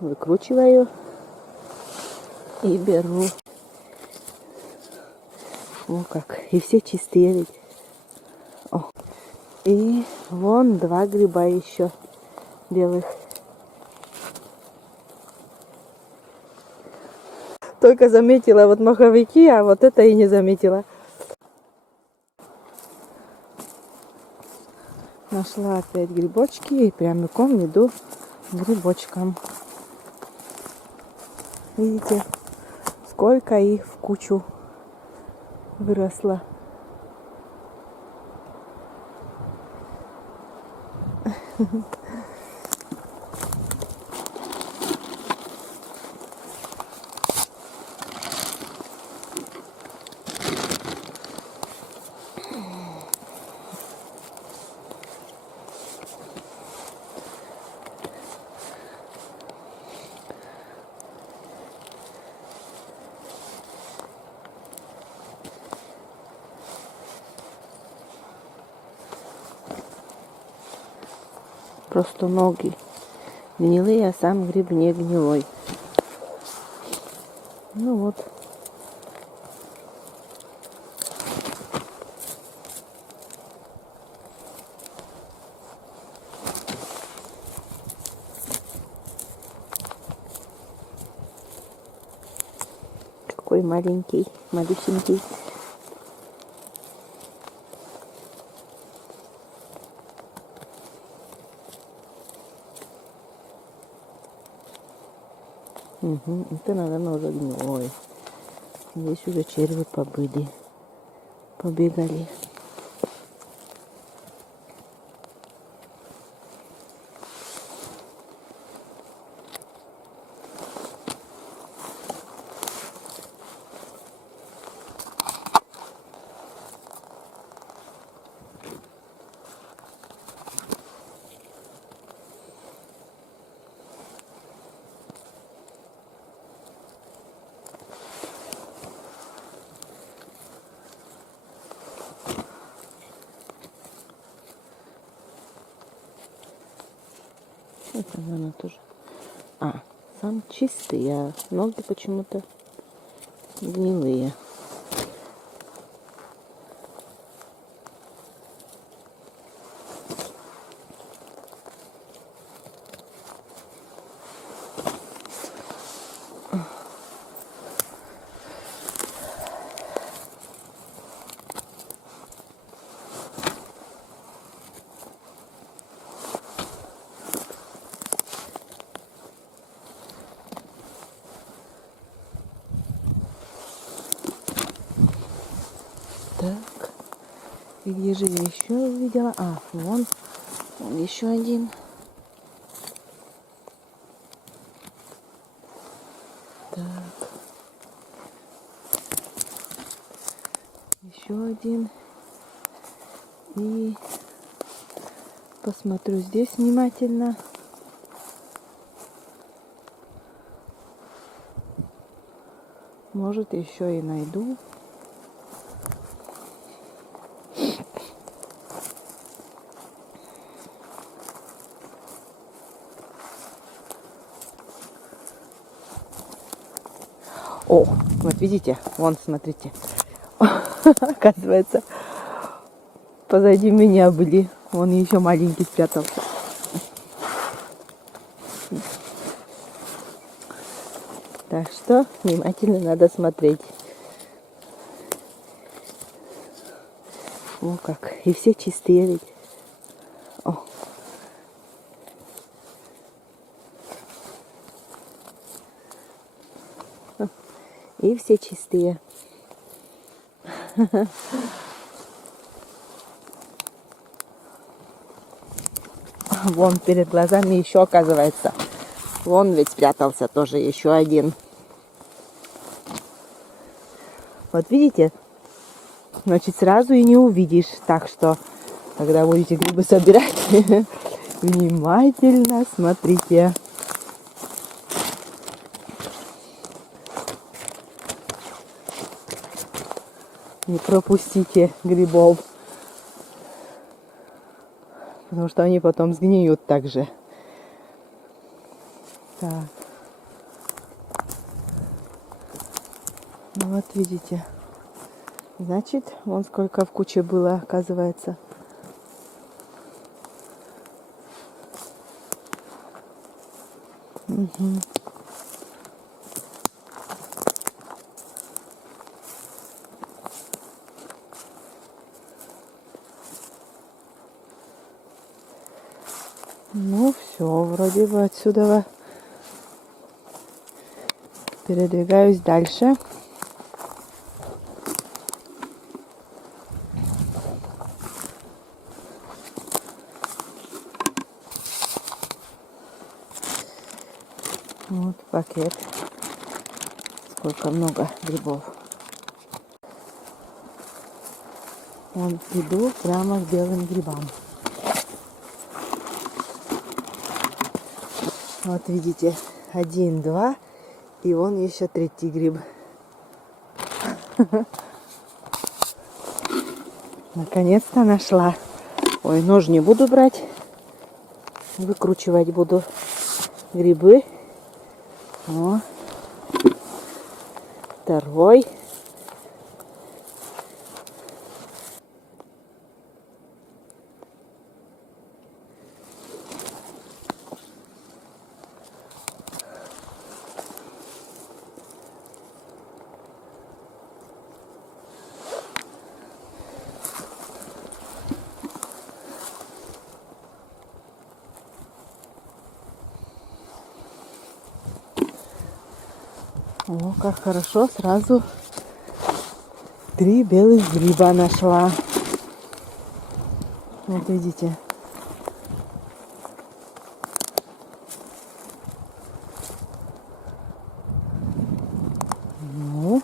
выкручиваю и беру. О, как. И все чистые ведь. О. И вон 2 гриба еще белых. Только заметила вот маховики, а вот это и не заметила. Нашла опять грибочки и прямиком иду к грибочкам. Видите, сколько их в кучу выросло. Просто ноги гнилые, а сам гриб не гнилой. Ну вот. Какой маленький, малюсенький. Угу, это, наверное, уже гнилой. Здесь уже черви побегали. Это, наверное, тоже. А, сам чистый, а ноги почему-то гнилые. Так, и где же я еще увидела? А, вон еще один. Так, еще один. И посмотрю здесь внимательно. Может, еще и найду. О, вот видите, вон, смотрите. Оказывается, позади меня были. Вон еще маленький спрятался. Так что внимательно надо смотреть. О, как. И все чистые ведь. О. И все чистые. Вон перед глазами еще, оказывается. Вон ведь спрятался тоже еще один. Вот видите? Значит, сразу и не увидишь. Так что, когда будете грибы собирать, внимательно смотрите. Не пропустите грибов. Потому что они потом сгниют также. Так. Ну вот видите. Значит, вон сколько в куче было, оказывается. Угу. Ну все, вроде бы отсюда передвигаюсь дальше. Вот пакет. Сколько много грибов. Вон иду прямо к белым грибам. Вот видите, 1, 2, и вон еще 3-й гриб. Наконец-то нашла. Ой, нож не буду брать. Выкручивать буду грибы. О, 2-й. О, как хорошо, сразу 3 белых гриба нашла. Вот видите. Ну,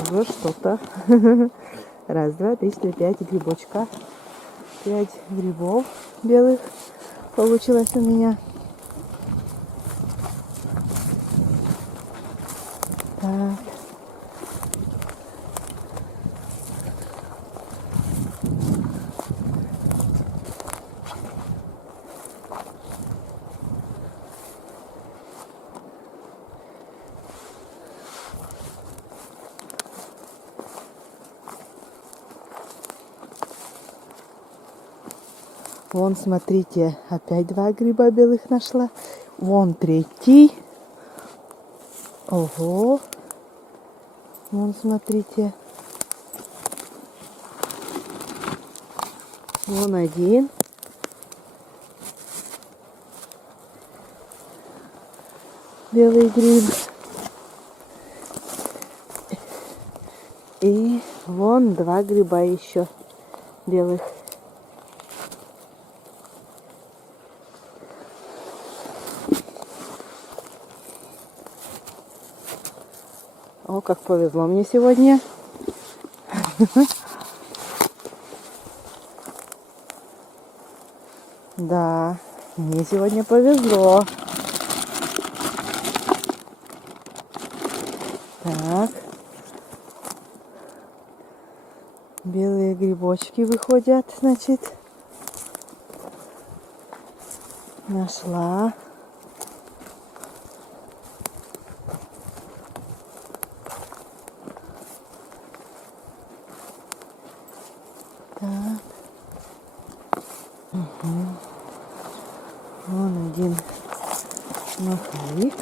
уже что-то. 1, 2, 3, 4, 5 грибочка. 5 грибов белых получилось у меня. Так. Вон, смотрите, опять 2 гриба белых нашла. Вон 3-й. Ого. Вон, смотрите. Вон 1. Белый гриб. И вон 2 гриба еще белых. О, как повезло мне сегодня. Да, мне сегодня повезло. Так. Белые грибочки выходят, значит. Нашла. Так. Угу. Вон 1 маховик.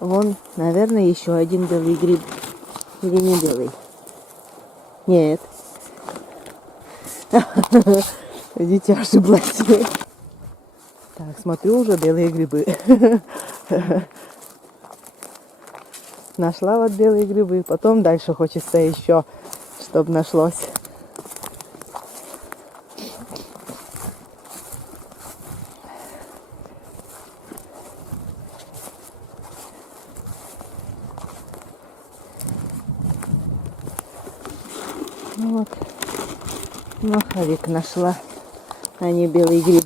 Вон, наверное, еще 1 белый гриб. Или не белый? Нет. Видите, ошиблась. Так, смотрю, уже белые грибы. Нашла вот белые грибы. Потом дальше хочется еще, чтобы нашлось. Вот. Маховик нашла, а не белый гриб.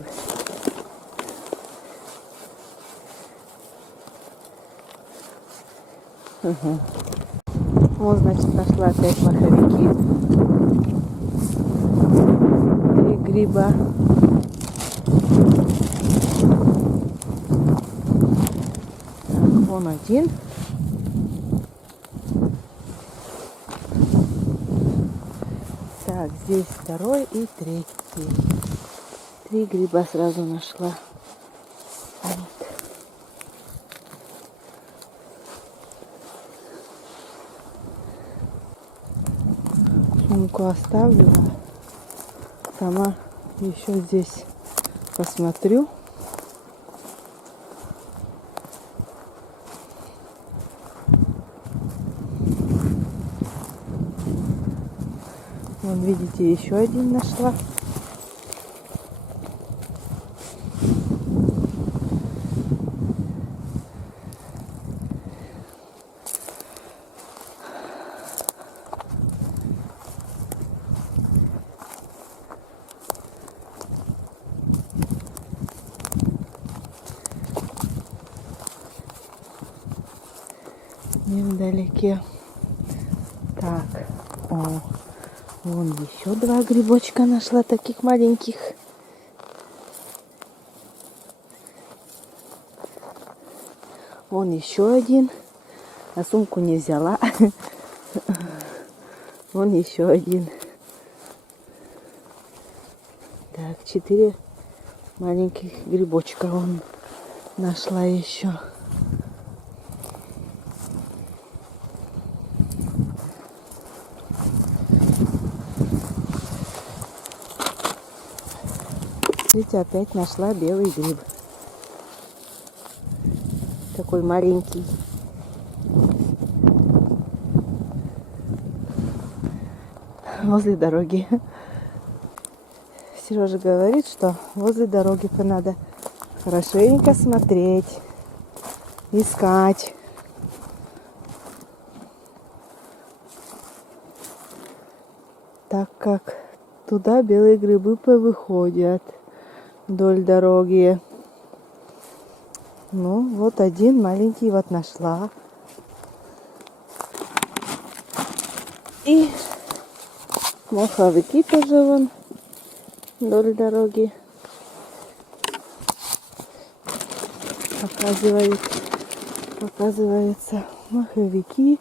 Угу. Вот, значит, нашла опять маховики. 3 гриба. Так, вон один. Так, здесь 2 и 3. 3 гриба сразу нашла. Вот. Сумку оставлю. Сама еще здесь посмотрю. Вон, видите, еще один нашла. Невдалеке. Так, о, вон еще 2 грибочка нашла, таких маленьких. Вон еще один, а сумку не взяла. Вон еще один. Так, 4 маленьких грибочка вон нашла еще. Видите, опять нашла белый гриб. Такой маленький. Возле дороги. Сережа говорит, что возле дороги надо хорошенько смотреть, искать. Так как туда белые грибы повыходят вдоль дороги. Ну, вот один маленький вот нашла. И маховики тоже вон вдоль дороги показываются маховики.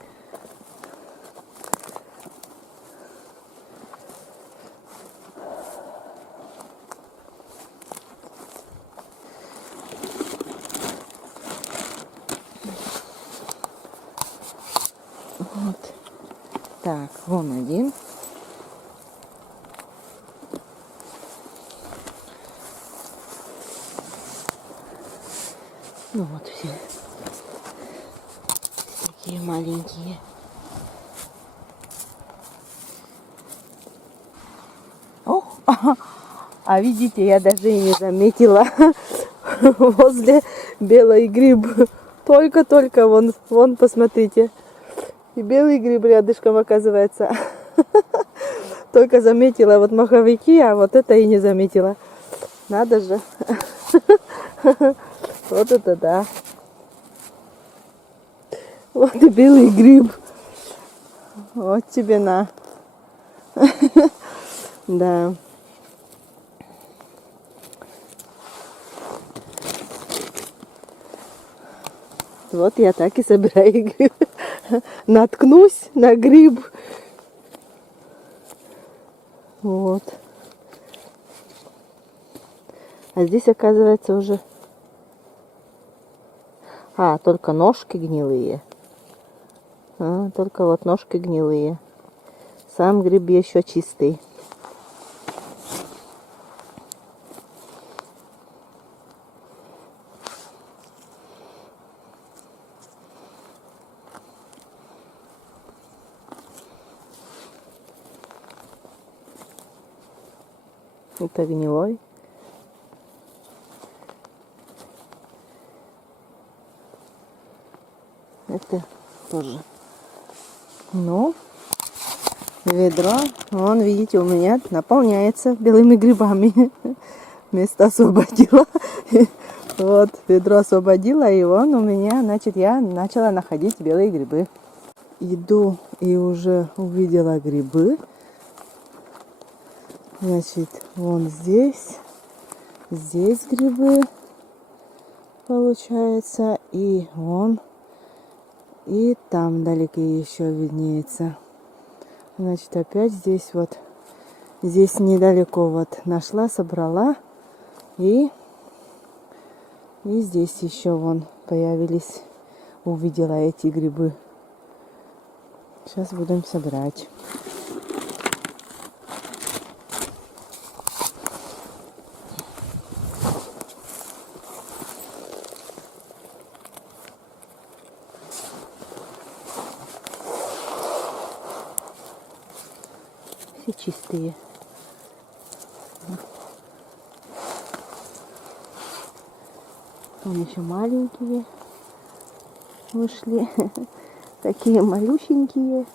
Вот. Так, вон один. Ну вот все такие маленькие. О, а видите, я даже и не заметила возле белый гриб. Только-только вон, посмотрите. И белый гриб рядышком оказывается. Только заметила вот маховики, а вот это и не заметила. Надо же. Вот это да. Вот и белый гриб. Вот тебе на. Да. Вот я так и собираю гриб. Наткнусь на гриб. Вот. А здесь оказывается уже... только ножки гнилые. Только вот ножки гнилые. Сам гриб еще чистый. Это гнилой. Это тоже. Ну, ведро. Вон, видите, у меня наполняется белыми грибами. Место освободила. Вот, ведро освободила, и вон у меня, значит, я начала находить белые грибы. Иду и уже увидела грибы. Значит, вон здесь грибы получается, и вон, и там вдалеке еще виднеется. Значит, опять здесь вот, здесь недалеко вот нашла, собрала, и здесь еще вон появились, увидела эти грибы. Сейчас будем собирать. Все чистые. Вон еще маленькие вышли. Такие малюсенькие.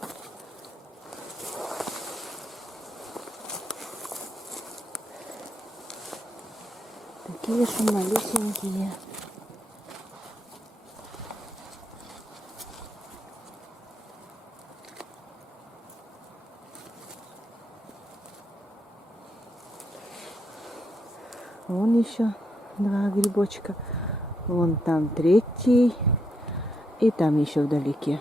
Такие же малюсенькие. Вон еще два грибочка. Вон там третий. И там еще вдалеке.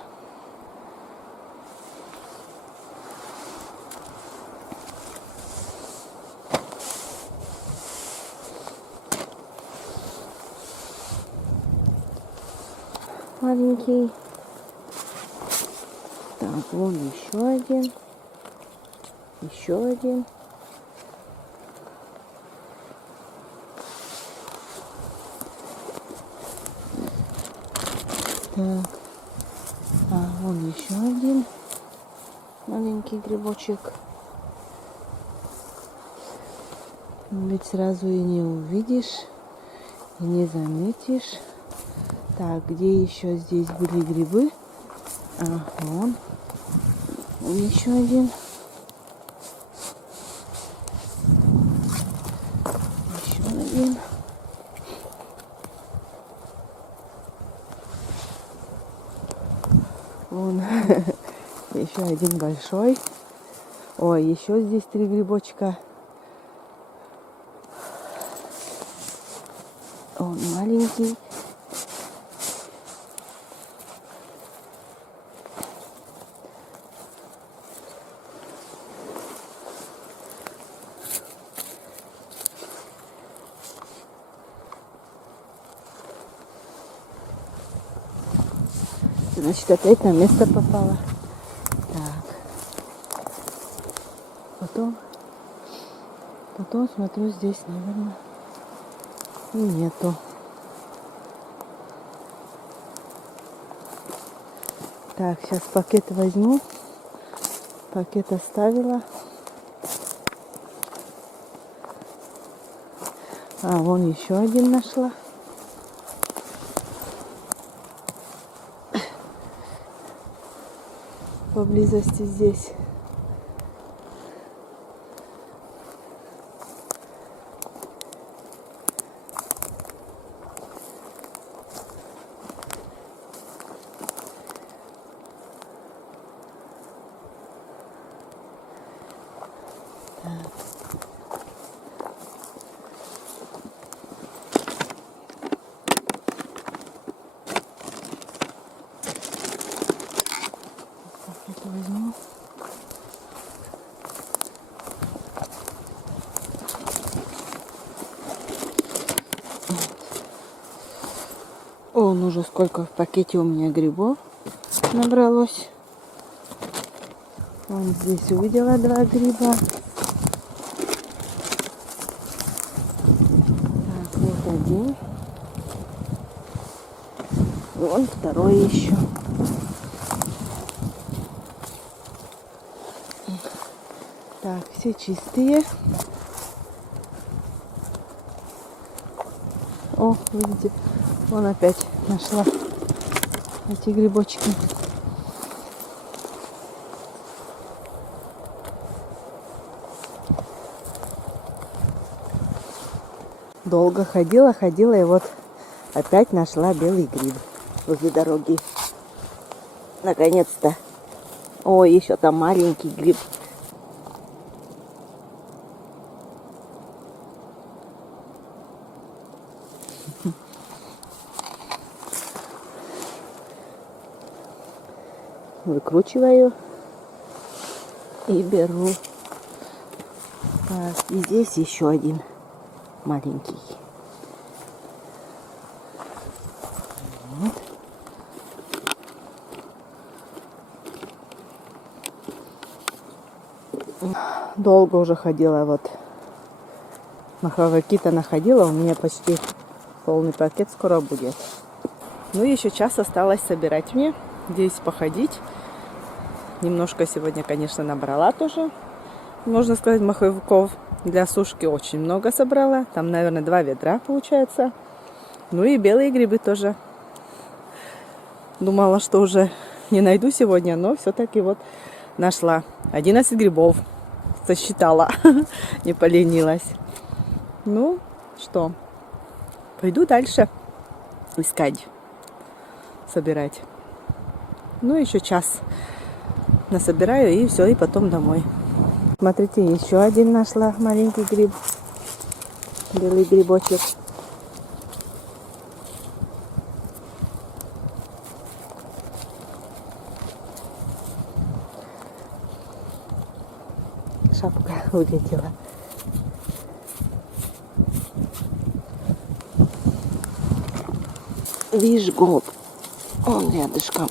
Маленький. Так, вон еще один. Еще один. Так. А, вон еще один маленький грибочек. Ведь сразу и не увидишь, и не заметишь. Так, где еще здесь были грибы? А, вон еще один. Еще один. Вон еще один большой. Ой, еще здесь 3 грибочка. Он маленький. Значит, опять на место попала. Так. Потом смотрю, здесь, наверное, и нету. Так, сейчас пакет возьму. Пакет оставила. А, вон еще один нашла. Поблизости здесь. Это возьму. Он уже сколько в пакете у меня грибов набралось. Вон здесь увидела 2 гриба. Так, вот один. Вон второй еще. Так, все чистые. О, видите, вон опять нашла эти грибочки. Долго ходила, ходила, и вот опять нашла белый гриб возле дороги. Наконец-то. Ой, еще там маленький гриб. Выкручиваю и беру. Так, и здесь еще один маленький. Вот. Долго уже ходила, вот маховики-то находила, у меня почти полный пакет скоро будет. Ну, еще час осталось собирать мне, здесь походить. Немножко сегодня, конечно, набрала тоже, можно сказать, маховиков. Для сушки очень много собрала, там, наверное, 2 ведра получается. Ну и белые грибы тоже. Думала, что уже не найду сегодня, но все-таки вот нашла. 11 грибов. Сосчитала. Не поленилась. Ну, что, пойду дальше искать, собирать. Ну, еще час насобираю и все, и потом домой. Смотрите, еще один нашла маленький гриб. Белый грибочек. Шапка вылетела. Вишгоп. Он рядышком.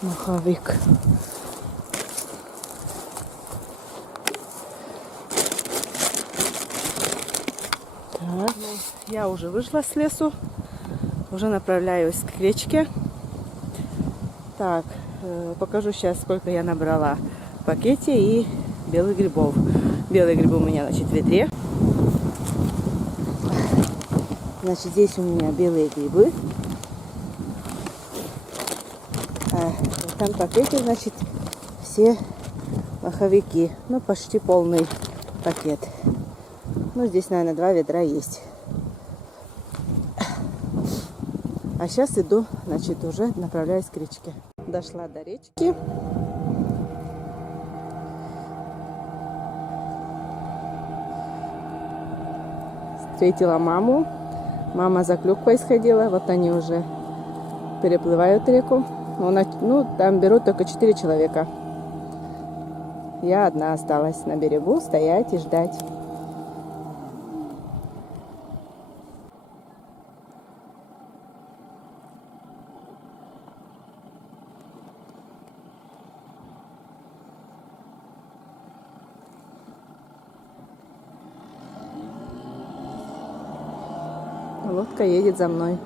Маховик. Так. Я уже вышла с лесу. Уже направляюсь к речке. Так, покажу сейчас, сколько я набрала в пакете и белых грибов. Белые грибы у меня, значит, в ведре. Значит, здесь у меня белые грибы. А в этом пакете, значит, все маховики. Ну, почти полный пакет. Ну, здесь, наверное, 2 ведра есть. А сейчас иду, значит, уже направляюсь к речке. Дошла до речки. Встретила маму. Мама за клюквой сходила. Вот они уже переплывают реку. Ну, там берут только 4 человека. Я одна осталась на берегу стоять и ждать. Лодка едет за мной.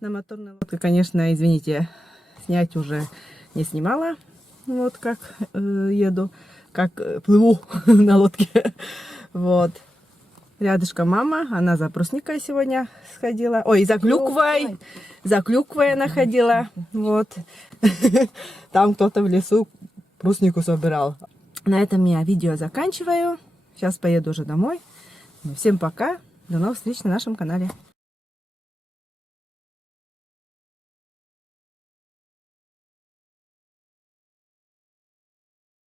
На моторной лодке, конечно, извините, снять уже не снимала. Вот как еду, как плыву на лодке. Вот. Рядышком мама, она за брусникой сегодня сходила. Ой, за клюквой. За клюквой она ходила. Вот. Там кто-то в лесу бруснику собирал. На этом я видео заканчиваю. Сейчас поеду уже домой. Всем пока. До новых встреч на нашем канале.